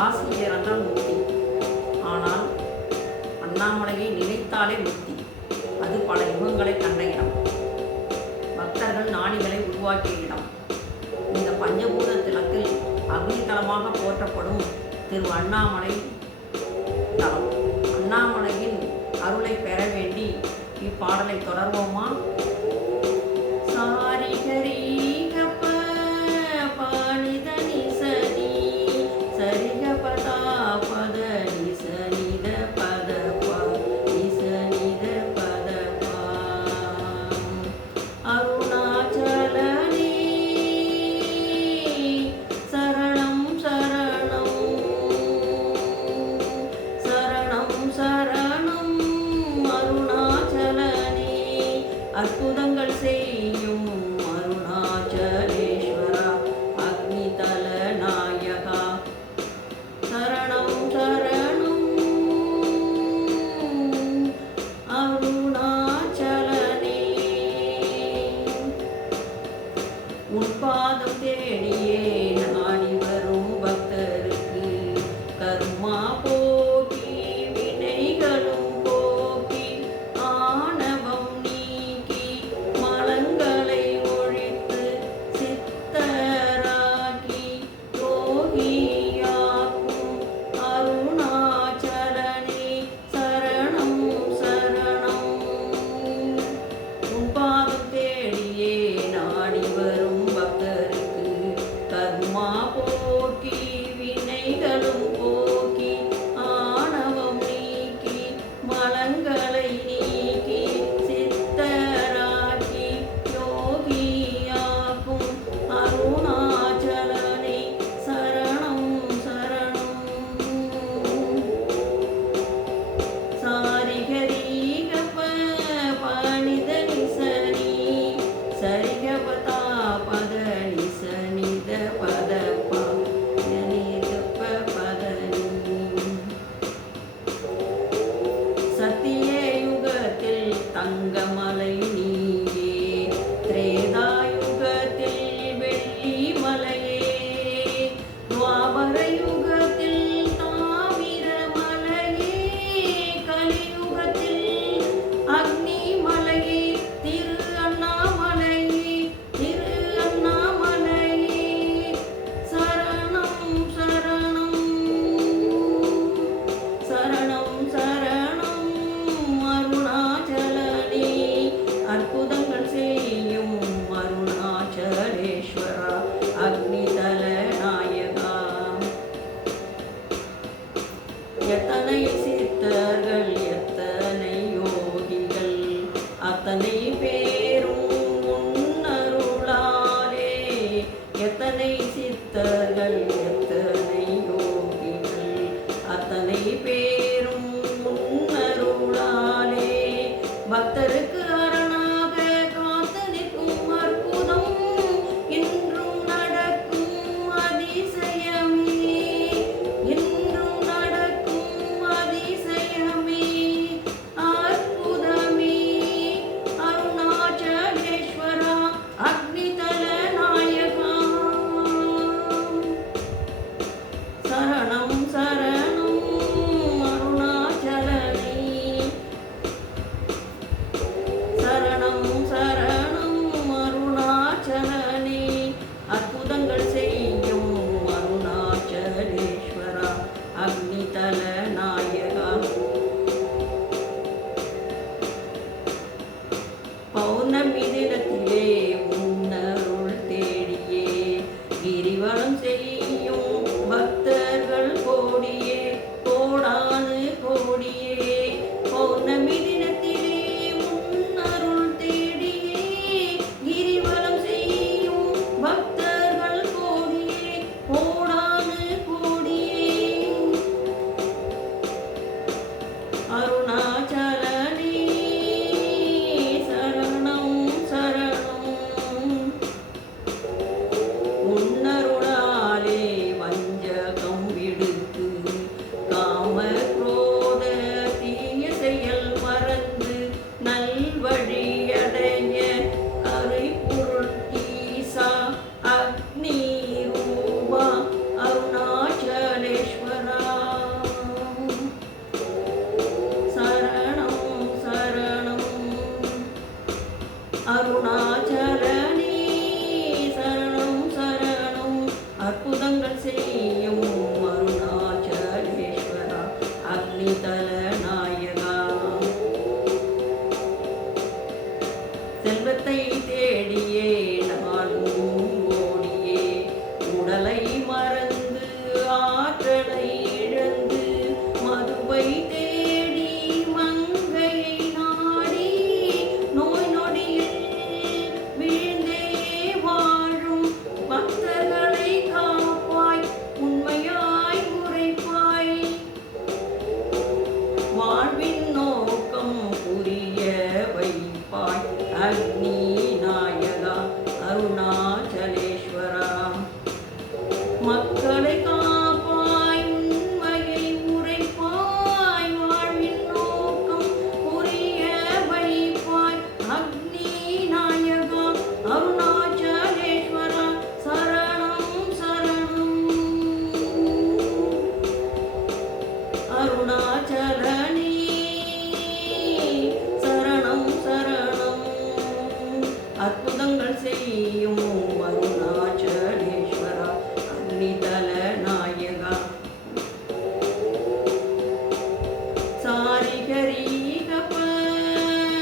காசியில் இறந்தால் முக்தி. ஆனால் அண்ணாமலையை நினைத்தாலே முக்தி. அது பல யுகங்களை கண்ட இடம். பக்தர்கள் ஞானிகளை உருவாக்கிய இடம். இந்த பஞ்சபூத திலத்தில் அக்னிதலமாக போற்றப்படும் திரு அண்ணாமலை தலம். அண்ணாமலையின் அருளை பெற வேண்டி இப்பாடலை தொடர்வோமா? சாரி ஹரி கப பாணித நிசனி சரிக பதா பத நிசனித பத ப நிசனித பத ப அருணாச்சலனே சரணம் சரணம் சரணம் சரணம் அருணாச்சலனே அற்புதங்கள் செய்யும் அருணாச்சலேஸ்வரா அக்னிதல நாயகா சரணம் சரணம் அருணாச்சலனே. உன்பாதம் தேடியே நாடி வரும் பக்தருக்கு கர்மா போக்கி வினைகளும் போக்கி ஆணவம் நீக்கி மலங்களை ஒழித்து சித்தராக்கி யோகியாக்கும் அருணாச்சலனே சரணம் சரணம். உன்பாதம் தேடியே நாடி வரும் பக்தருக்கு கர்மா மக்கள்